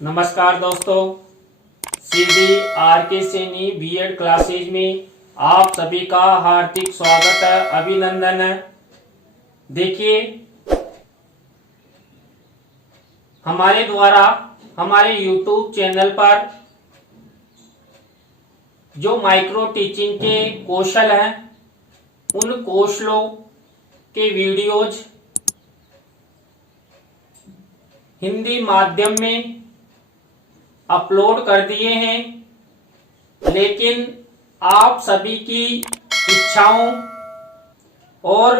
नमस्कार दोस्तों, CD are के सैनी बीएड क्लासेज में आप सभी का हार्दिक स्वागत है, अभिनंदन है। देखिए, हमारे द्वारा हमारे YouTube चैनल पर जो माइक्रो टीचिंग के कौशल हैं, उन कौशलों के वीडियोज हिंदी माध्यम में अपलोड कर दिए हैं, लेकिन आप सभी की इच्छाओं और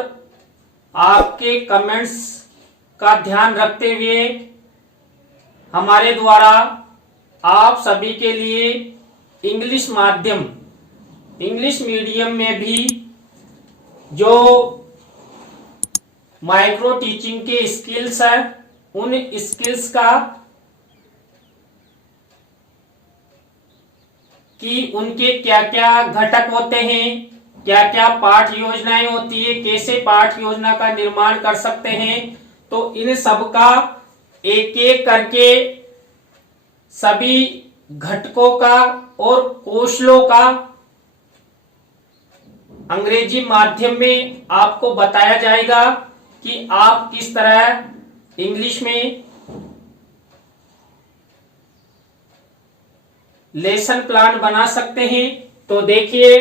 आपके कमेंट्स का ध्यान रखते हुए हमारे द्वारा आप सभी के लिए इंग्लिश मीडियम में भी जो माइक्रो टीचिंग के स्किल्स हैं, उन स्किल्स का कि उनके क्या क्या घटक होते हैं, क्या क्या पाठ योजनाएं होती है, कैसे पाठ योजना का निर्माण कर सकते हैं। तो इन सब का एक एक करके सभी घटकों का और कौशलों का अंग्रेजी माध्यम में आपको बताया जाएगा कि आप किस तरह इंग्लिश में लेसन प्लान बना सकते हैं। तो देखिए,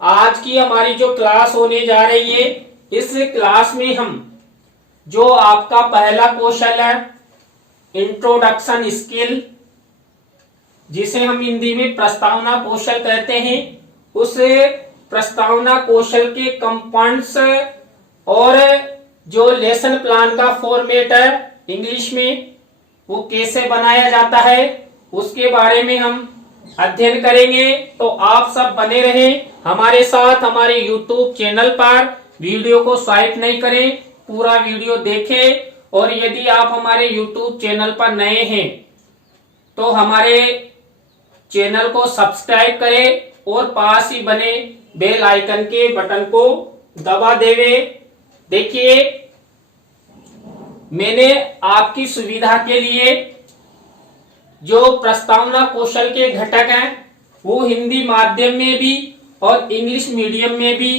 आज की हमारी जो क्लास होने जा रही है, इस क्लास में हम जो आपका पहला कौशल है, इंट्रोडक्शन स्किल, जिसे हम हिंदी में प्रस्तावना कौशल कहते हैं, उस प्रस्तावना कौशल के कंपोनेंट्स और जो लेसन प्लान का फॉर्मेट है इंग्लिश में, वो कैसे बनाया जाता है, उसके बारे में हम अध्ययन करेंगे। तो आप सब बने रहें हमारे साथ। हमारे YouTube चैनल पर वीडियो को स्वाइप नहीं करें, पूरा वीडियो देखें। और यदि आप हमारे YouTube चैनल पर नए हैं तो हमारे चैनल को सब्सक्राइब करें और पास ही बने बेल आइकन के बटन को दबा देवे। देखिए, मैंने आपकी सुविधा के लिए जो प्रस्तावना कौशल के घटक हैं, वो हिंदी माध्यम में भी और इंग्लिश मीडियम में भी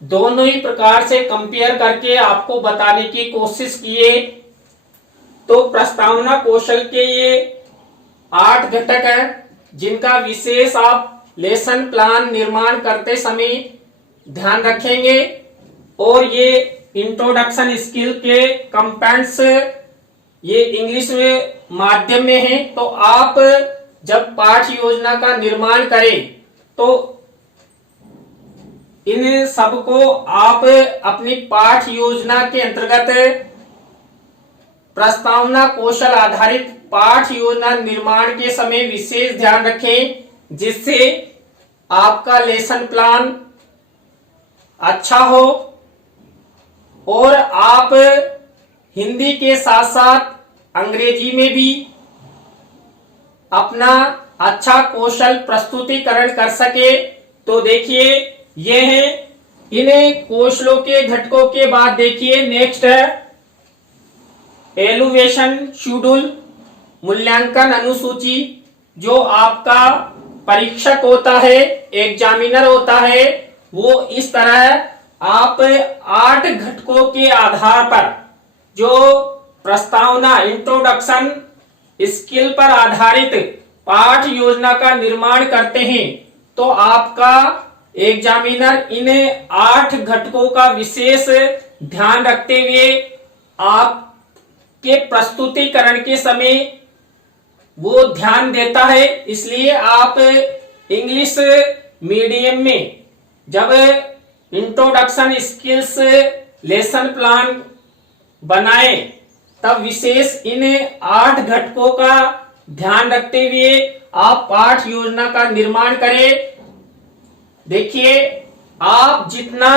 दोनों ही प्रकार से कंपेयर करके आपको बताने की कोशिश किए। तो प्रस्तावना कौशल के ये 8 घटक हैं, जिनका विशेष आप लेसन प्लान निर्माण करते समय ध्यान रखेंगे। और ये इंट्रोडक्शन स्किल के कंपोनेंट्स ये इंग्लिश में माध्यम में है। तो आप जब पाठ योजना का निर्माण करें तो इन सब को आप अपनी पाठ योजना के अंतर्गत प्रस्तावना कौशल आधारित पाठ योजना निर्माण के समय विशेष ध्यान रखें, जिससे आपका लेसन प्लान अच्छा हो और आप हिंदी के साथ साथ अंग्रेजी में भी अपना अच्छा कौशल प्रस्तुतिकरण कर सके। तो देखिए, ये है इन कौशलों के घटकों के बाद देखिए नेक्स्ट है एलुवेशन शेड्यूल, मूल्यांकन अनुसूची। जो आपका परीक्षक होता है, एग्जामिनर होता है, वो इस तरह आप 8 घटकों के आधार पर जो प्रस्तावना इंट्रोडक्शन स्किल पर आधारित पाठ योजना का निर्माण करते हैं, तो आपका एग्जामिनर इन 8 घटकों का विशेष ध्यान रखते हुए आपके प्रस्तुतिकरण के समय वो ध्यान देता है। इसलिए आप इंग्लिश मीडियम में जब इंट्रोडक्शन स्किल्स लेसन प्लान बनाए, तब विशेष इन 8 घटकों का ध्यान रखते हुए आप पाठ योजना का निर्माण करें। देखिए, आप जितना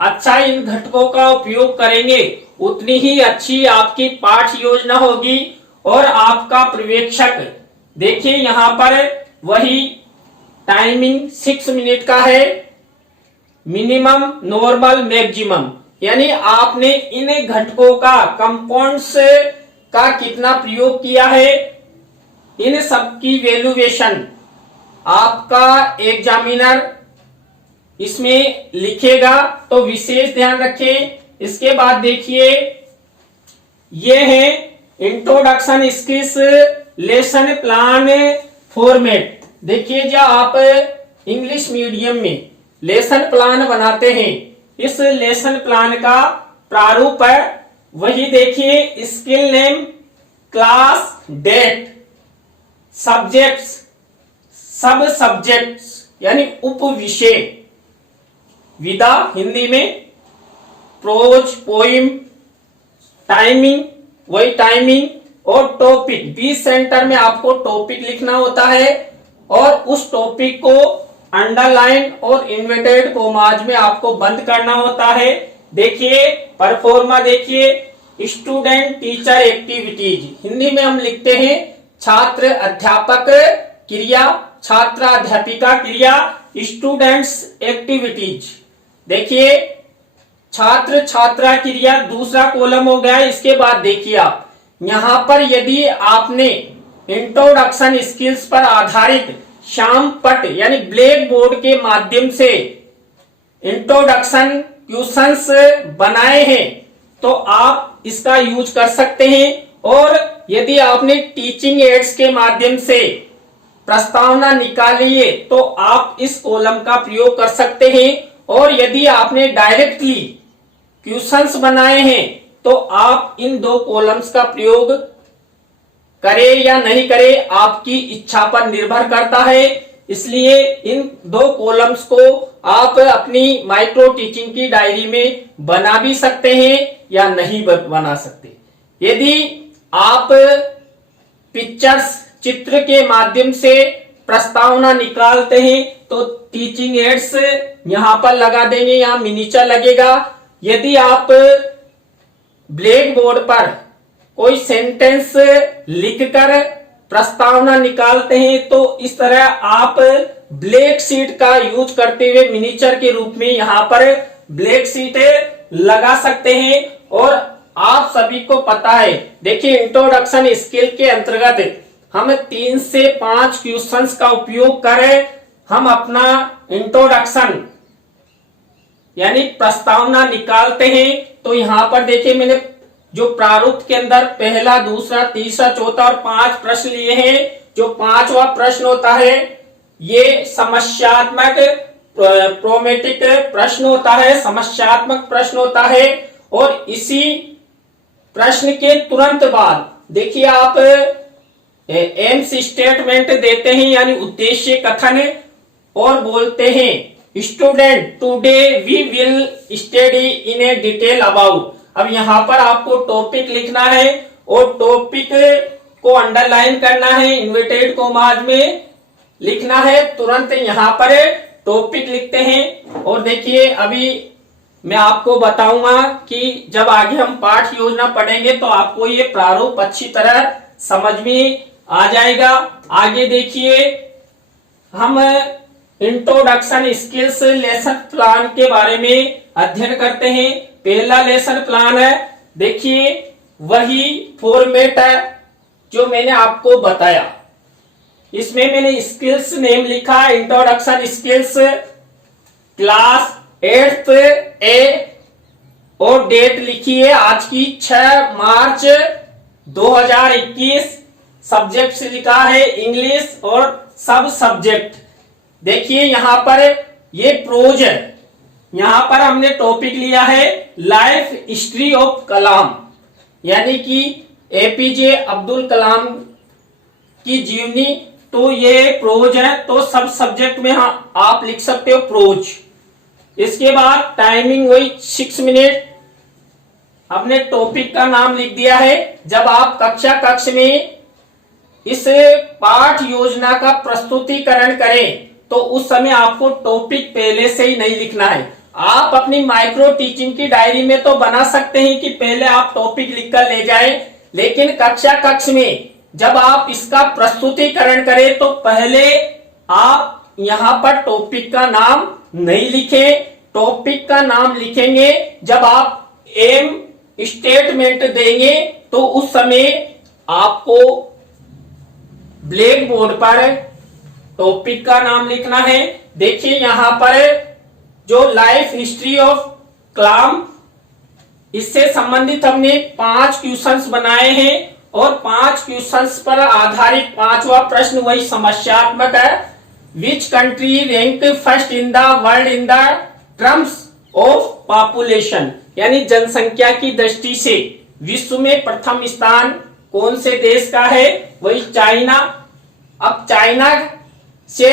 अच्छा इन घटकों का उपयोग करेंगे, उतनी ही अच्छी आपकी पाठ योजना होगी और आपका पर्यवेक्षक। देखिए, यहाँ पर वही टाइमिंग 6 मिनट का है, मिनिमम, नॉर्मल, मैक्सिमम, यानी आपने इन घटकों का कंपाउंड्स का कितना प्रयोग किया है इन सब की वैल्यूएशन आपका एग्जामिनर इसमें लिखेगा, तो विशेष ध्यान रखें। इसके बाद देखिए, ये है introduction skills lesson plan format. देखिए, जब आप इंग्लिश मीडियम में लेसन प्लान बनाते हैं, इस लेसन प्लान का प्रारूप है वही देखिए, skill name, class, date, subjects, सब सब्जेक्ट्स यानी उप विषय, विधा हिंदी में, प्रोज, पोइम, टाइमिंग वही टाइमिंग, और टॉपिक 20 सेंटर में आपको टॉपिक लिखना होता है और उस टॉपिक को अंडरलाइन और इन्वर्टेड कॉमाज में आपको बंद करना होता है। देखिए परफॉर्मा, देखिए स्टूडेंट टीचर एक्टिविटीज, हिंदी में हम लिखते हैं छात्र अध्यापक क्रिया, छात्रा अध्यापिका क्रिया, स्टूडेंट्स एक्टिविटीज। देखिए छात्र छात्रा क्रिया दूसरा कॉलम हो गया। इसके बाद देखिए आप यहां पर यदि आपने इंट्रोडक्शन स्किल्स पर आधारित श्याम पट यानी ब्लैक बोर्ड के माध्यम से इंट्रोडक्शन क्वेश्चंस बनाए हैं तो आप इसका यूज कर सकते हैं। और यदि आपने टीचिंग एड्स के माध्यम से प्रस्तावना निकाली है तो आप इस कॉलम का प्रयोग कर सकते हैं। और यदि आपने डायरेक्टली क्वेश्चंस बनाए हैं तो आप इन दो कॉलम्स का प्रयोग करें या नहीं करें आपकी इच्छा पर निर्भर करता है। इसलिए इन दो कॉलम्स को आप अपनी माइक्रो टीचिंग की डायरी में बना भी सकते हैं या नहीं बना सकते। यदि आप पिक्चर्स चित्र के माध्यम से प्रस्तावना निकालते हैं तो टीचिंग एड्स यहां पर लगा देंगे, यहां मिनीचर लगेगा। यदि आप ब्लैक बोर्ड पर कोई सेंटेंस लिखकर प्रस्तावना निकालते हैं तो इस तरह आप ब्लैक शीट का यूज करते हुए मिनीचर के रूप में यहां पर ब्लैक शीट लगा सकते हैं। और आप सभी को पता है, देखिए इंट्रोडक्शन स्किल के अंतर्गत हम 3 से 5 क्वेश्चंस का उपयोग करें, हम अपना इंट्रोडक्शन यानी प्रस्तावना निकालते हैं। तो यहां पर देखिए मैंने जो प्रारूप के अंदर पहला, दूसरा, तीसरा, चौथा और 5 प्रश्न लिए हैं। जो 5वां प्रश्न होता है ये समस्यात्मक प्रोमेटिक प्रश्न होता है, समस्यात्मक प्रश्न होता है। और इसी प्रश्न के तुरंत बाद देखिए आप एम्स स्टेटमेंट देते हैं यानी उद्देश्य कथन, और बोलते हैं student today we will study in a detail about. अब यहां पर आपको टॉपिक लिखना है और टॉपिक को अंडरलाइन करना है, इन्वर्टेड कॉमास में लिखना है। तुरंत यहां पर टॉपिक लिखते हैं। और देखिए अभी मैं आपको बताऊंगा कि जब आगे हम पाठ योजना पढ़ेंगे तो आपको ये प्रारूप अच्छी तरह समझ में आ जाएगा। आगे देखिए हम इंट्रोडक्शन स्किल्स लेसन प्लान के बारे में अध्ययन करते हैं। पहला लेसन प्लान है, देखिए वही फॉर्मेट है जो मैंने आपको बताया। इसमें मैंने स्किल्स नेम लिखा introduction skills, class 8th A और डेट लिखी है आज की 6 मार्च 2021। सब्जेक्ट लिखा है इंग्लिश और सब सब्जेक्ट। देखिए यहां पर ये प्रोज है, यहां पर हमने टॉपिक लिया है लाइफ हिस्ट्री ऑफ कलाम, यानी कि एपीजे अब्दुल कलाम की जीवनी। तो ये प्रोज है, तो सब सब्जेक्ट में आप लिख सकते हो प्रोज। इसके बाद टाइमिंग वही 6 मिनट। हमने टॉपिक का नाम लिख दिया है। जब आप कक्ष में इस पाठ योजना का प्रस्तुतिकरण करें तो उस समय आपको टॉपिक पहले से ही नहीं लिखना है। आप अपनी माइक्रो टीचिंग की डायरी में तो बना सकते हैं कि पहले आप टॉपिक लिखकर ले जाएं, लेकिन कक्ष में जब आप इसका प्रस्तुतिकरण करें तो पहले आप यहां पर टॉपिक का नाम नहीं लिखें। टॉपिक का नाम लिखेंगे जब आप एम स्टेटमेंट देंगे तो उस समय आपको ब्लैक बोर्ड पर टॉपिक का नाम लिखना है। देखिए यहां पर जो लाइफ हिस्ट्री ऑफ कलाम, इससे संबंधित हमने 5 क्वेश्चंस बनाए हैं और 5 क्वेश्चंस पर आधारित 5वां प्रश्न वही समस्यात्मक है। Which country rank first in the world in the terms of population, यानी जनसंख्या की दृष्टि से विश्व में प्रथम स्थान कौन से देश का है? वही चाइना। अब चाइना से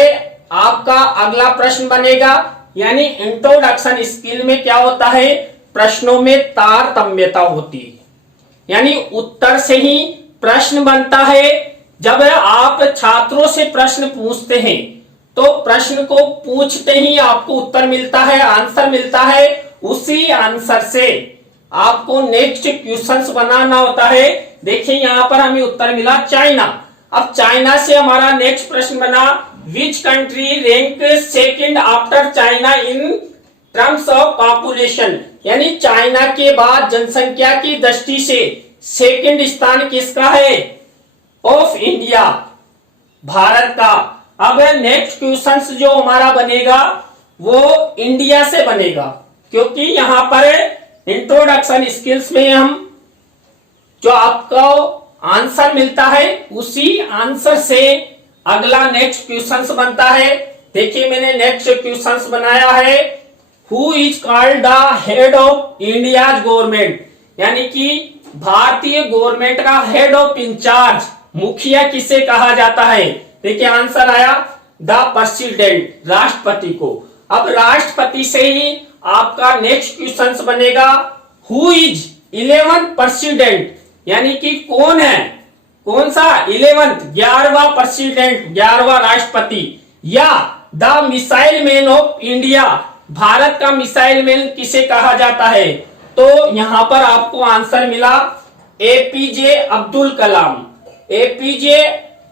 आपका अगला प्रश्न बनेगा, यानी इंट्रोडक्शन स्किल में क्या होता है? प्रश्नों में तारतम्यता होती है, यानी उत्तर से ही प्रश्न बनता है। जब आप छात्रों से प्रश्न पूछते हैं तो प्रश्न को पूछते ही आपको उत्तर मिलता है, आंसर मिलता है। उसी आंसर से आपको नेक्स्ट क्वेश्चंस बनाना होता है। देखिए यहां पर हमें उत्तर मिला चाइना। अब चाइना से हमारा नेक्स्ट प्रश्न बना, which country rank second after China in terms of population, यानी चाइना के बाद जनसंख्या की दृष्टि से सेकंड स्थान किसका है? ऑफ इंडिया, भारत का। अब नेक्स्ट क्वेश्चंस जो हमारा बनेगा वो इंडिया से बनेगा, क्योंकि यहां पर इंट्रोडक्शन स्किल्स में हम जो आपको आंसर मिलता है उसी आंसर से अगला नेक्स्ट क्वेश्चंस बनता है। देखिए मैंने नेक्स्ट क्वेश्चंस बनाया है, who is called the head of India government, यानी कि भारतीय गवर्नमेंट का हेड ऑफ इंचार्ज, मुखिया किसे कहा जाता है? देखिए आंसर आया द प्रेसिडेंट, राष्ट्रपति को। अब राष्ट्रपति से ही आपका नेक्स्ट क्वेश्चन बनेगा, हु इज 11th प्रेसिडेंट, यानी कि कौन है, कौन सा 11वां प्रेसिडेंट, 11वां राष्ट्रपति, या the missile man of India, Bharat का मिसाइल मैन किसे कहा जाता है? तो यहां पर आपको आंसर मिला एपीजे अब्दुल कलाम। एपीजे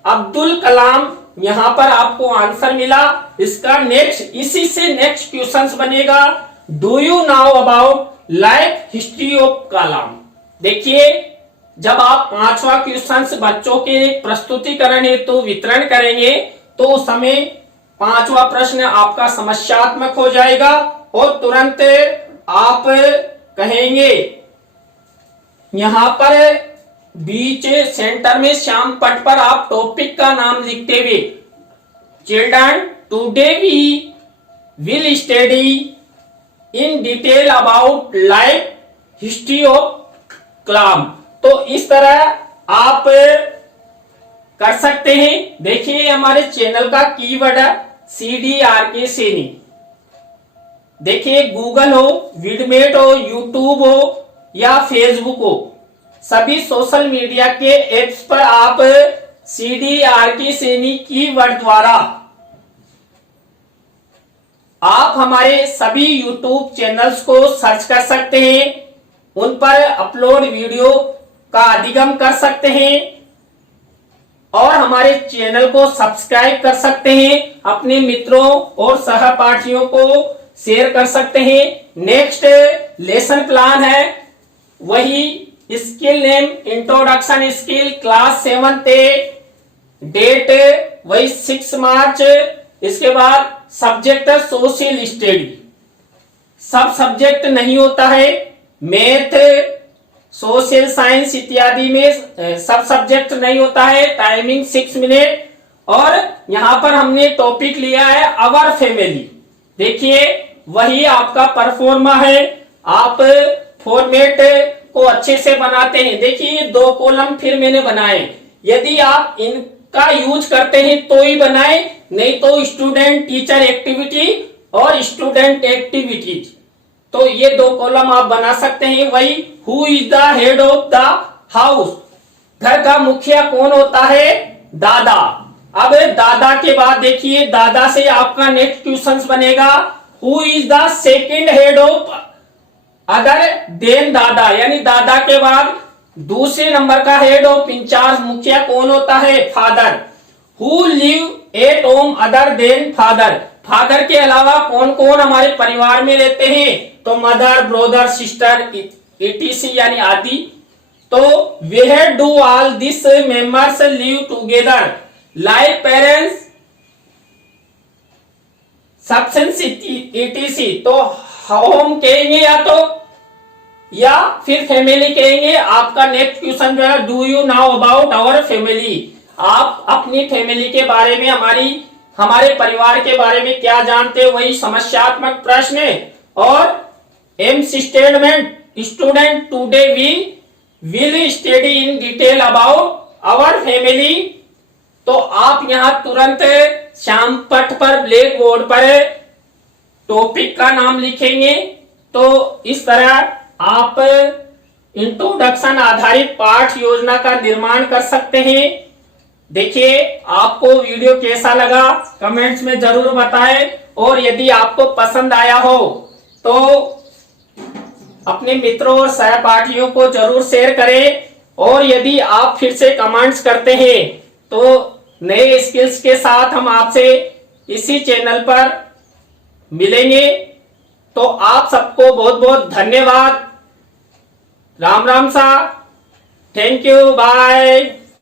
अब्दुल कलाम यहां पर आपको आंसर मिला। इसका नेक्स्ट, इसी से नेक्स्ट क्वेश्चन बनेगा, do you now about life history of Kalam. देखिए जब आप 5वां क्वेश्चन बच्चों के प्रस्तुतिकरण हेतु वितरण करेंगे तो उस समय 5वां प्रश्न आपका समस्यात्मक हो जाएगा और तुरंत आप कहेंगे, यहां पर बीच सेंटर में श्याम पट पर आप टॉपिक का नाम लिखते हुए, children today we will study in detail about life history of Kalam. तो इस तरह आप कर सकते हैं। देखिए हमारे चैनल का कीवर्ड है CDRK सैनी। देखिए गूगल हो, विडमेट हो, यूट्यूब हो या फेसबुक हो, सभी सोशल मीडिया के एप्स पर आप CDRK सैनी कीवर्ड द्वारा आप हमारे सभी यूट्यूब चैनल्स को सर्च कर सकते हैं, उन पर अपलोड वीडियो का अधिगम कर सकते हैं और हमारे चैनल को सब्सक्राइब कर सकते हैं, अपने मित्रों और सहपाठियों को शेयर कर सकते हैं। नेक्स्ट लेसन प्लान है वही skill name introduction skill class 7th, date वही 6 मार्च। इसके बाद सब्जेक्ट सोशल स्टडी, सब सब्जेक्ट नहीं होता है, मैथ, सोशल साइंस इत्यादि में सब सब्जेक्ट नहीं होता है। टाइमिंग 6 मिनट और यहां पर हमने टॉपिक लिया है अवर फैमिली। देखिए वही आपका परफॉर्मा है, आप फॉर्मेट को अच्छे से बनाते हैं। देखिए ये 2 कॉलम फिर मैंने बनाए, यदि आप इनका यूज करते हैं तो ही बनाए, नहीं तो स्टूडेंट टीचर एक्टिविटी और स्टूडेंट एक्टिविटीज, तो ये 2 कॉलम आप बना सकते हैं। वही who is the head of the house, घर का मुखिया कौन होता है? दादा। अब दादा के बाद देखिए दादा से आपका नेक्स्ट क्वेश्चन बनेगा, who is the second head of other than दादा, यानी दादा के बाद दूसरे नंबर का हेड ऑफ इंचार्ज मुखिया कौन होता है? Father. Who live at home other than father, father के अलावा कौन कौन हमारे परिवार में रहते हैं? तो मदर, ब्रदर, सिस्टर etc यानी आदि। तो where do all this members live together, like parents substance etc, तो होम कहेंगे या फिर फैमिली कहेंगे। आपका नेक्स्ट क्वेश्चन जो है, do you now about our family, आप अपनी फैमिली के बारे में, हमारे परिवार के बारे में क्या जानते हो, वही समस्यात्मक प्रश्न है। और aim statement, student today we will study in detail about our family. तो आप यहां तुरंत श्याम पट पर, ब्लैक बोर्ड पर टॉपिक का नाम लिखेंगे। तो इस तरह आप इंट्रोडक्शन आधारित पाठ योजना का निर्माण कर सकते हैं। देखिए आपको वीडियो कैसा लगा कमेंट्स में जरूर बताएं, और यदि आपको पसंद आया हो तो अपने मित्रों और सहपाठियों को जरूर शेयर करें। और यदि आप फिर से कमेंट्स करते हैं तो नए स्किल्स के साथ हम आपसे इसी चैनल पर मिलेंगे। तो आप सबको बहुत बहुत धन्यवाद। राम राम सा, थैंक यू, बाय।